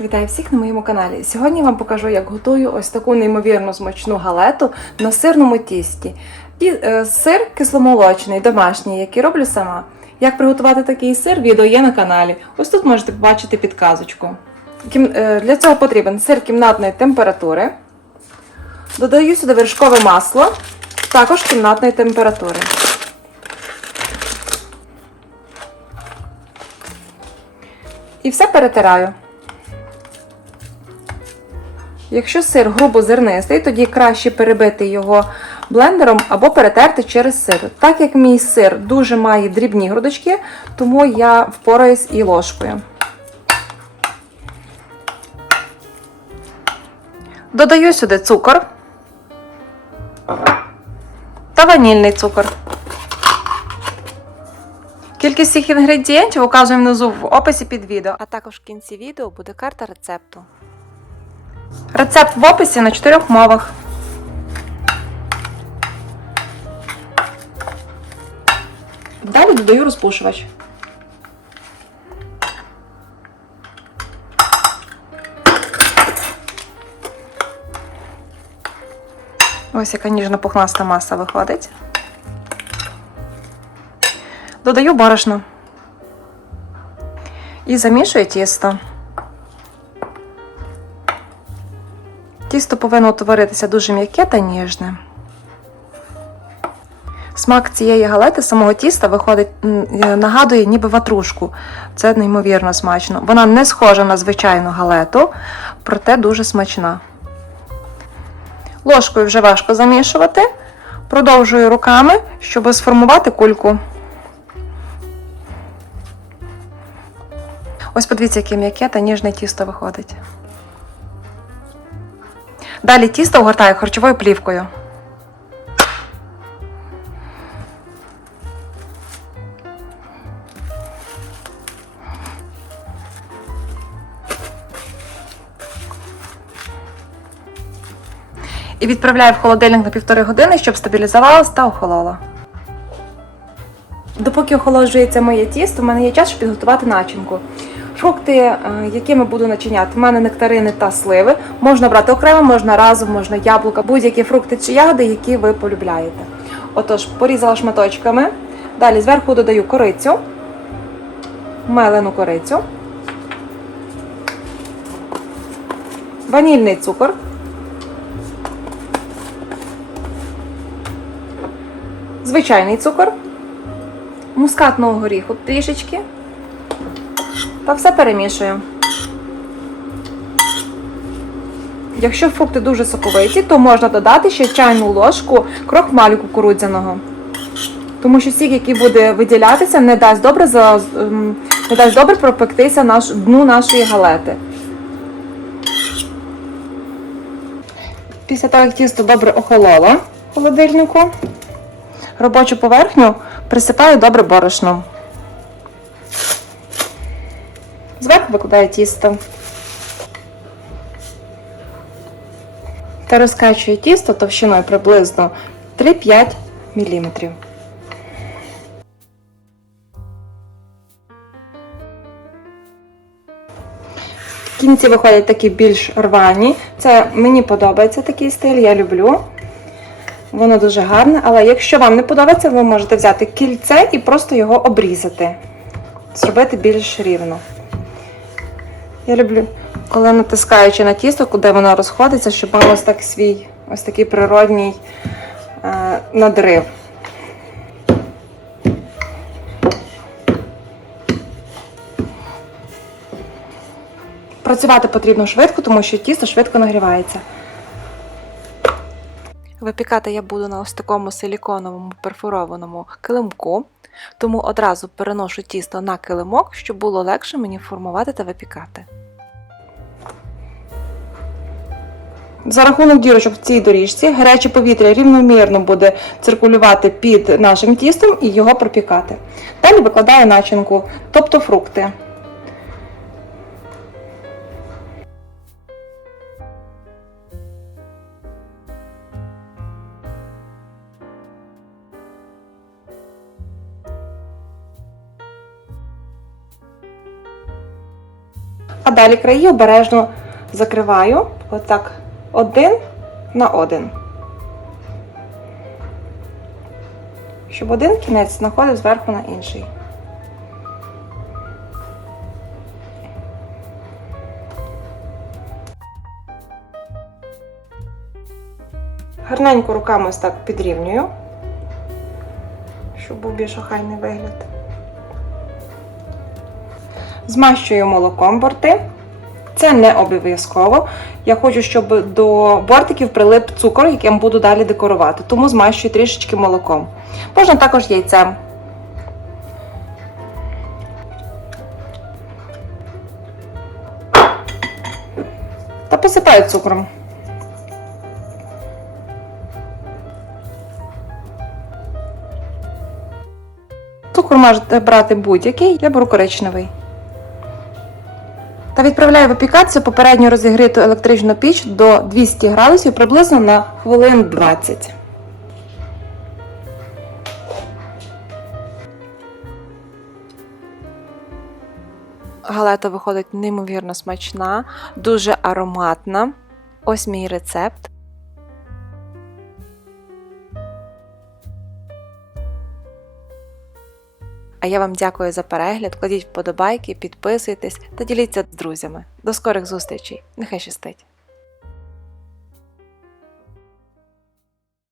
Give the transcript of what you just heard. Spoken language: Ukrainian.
Вітаю всіх на моєму каналі. Сьогодні вам покажу, як готую ось таку неймовірно смачну галету на сирному тісті. І, е, сир кисломолочний, домашній, який роблю сама. Як приготувати такий сир, відео є на каналі. Ось тут можете побачити підказочку. Кім- е, для цього потрібен сир кімнатної температури. Додаю сюди вершкове масло, також кімнатної температури. І все перетираю. Якщо сир грубозернистий, тоді краще перебити його блендером або перетерти через сир. Так як мій сир дуже має дрібні грудочки, тому я впораюсь і ложкою. Додаю сюди цукор та ванільний цукор. Кількість всіх інгредієнтів указую внизу в описі під відео, а також в кінці відео буде карта рецепту. Рецепт в описі на чотирьох мовах. Далі додаю розпушувач. Ось яка ніжно пухнаста маса виходить. Додаю борошно. І замішую тісто. Тісто повинно утворитися дуже м'яке та ніжне. Смак цієї галети самого тіста виходить, е, нагадує ніби ватрушку. Це неймовірно смачно. Вона не схожа на звичайну галету, проте дуже смачна. Ложкою вже важко замішувати. Продовжую руками, щоб сформувати кульку. Ось подивіться, яке м'яке та ніжне тісто виходить. Далі тісто огортаю харчовою плівкою. І відправляю в холодильник на півтори години, щоб стабілізувалося та охололо. Допоки охолоджується моє тісто, в мене є час, щоб підготувати начинку. Фрукти, е, якими буду начиняти, в мене нектарини та сливи. Можна брати окремо, можна разом, можна яблука, будь-які фрукти чи ягоди, які ви полюбляєте. Отож, порізала шматочками. Далі зверху додаю корицю, мелену корицю, ванільний цукор. Звичайний цукор, мускатного горіху трішечки. Та все перемішую. Якщо фрукти дуже соковиті, то можна додати ще чайну ложку крохмалю кукурудзяного. Тому що сік, який буде виділятися, не дасть добре, ем, не дасть добре пропектися наш, дну нашої галети. Після того, як тісто добре охололо в холодильнику, робочу поверхню присипаю добре борошном. Зверху викладаю тісто. Та розкачую тісто товщиною приблизно 3-5 мм. Кінці виходять такі більш рвані. Це мені подобається такий стиль, я люблю. Воно дуже гарне, але якщо вам не подобається, ви можете взяти кільце і просто його обрізати. Зробити більш рівно. Я люблю, коли натискаючи на тісто, куди воно розходиться, щоб мало ось так свій ось такий природній е, надрив. Працювати потрібно швидко, тому що тісто швидко нагрівається. Випікати я буду на ось такому силіконовому перфорованому килимку, тому одразу переношу тісто на килимок, щоб було легше мені формувати та випікати. За рахунок дірочок в цій доріжці гаряче повітря рівномірно буде циркулювати під нашим тістом і його пропікати. Далі викладаю начинку, тобто фрукти. А далі краї обережно закриваю, отак, один на один. Щоб один кінець знаходив зверху на інший. Гарненько руками ось так підрівнюю, щоб був більш охайний вигляд. Змащую молоком борти. Це не обов'язково. Я хочу, щоб до бортиків прилип цукор, яким буду далі декорувати. Тому змащую трішечки молоком. Можна також яйцем. Та посипаю цукром. Цукор можете брати будь-який, я беру коричневий. Та відправляю опікацію попередньо розігріту електричну піч до 200 градусів приблизно на хвилин 20. Галета виходить неймовірно смачна, дуже ароматна. Ось мій рецепт. А я вам дякую за перегляд. Кладіть вподобайки, підписуйтесь та діліться з друзями. До скорих зустрічей! Нехай щастить!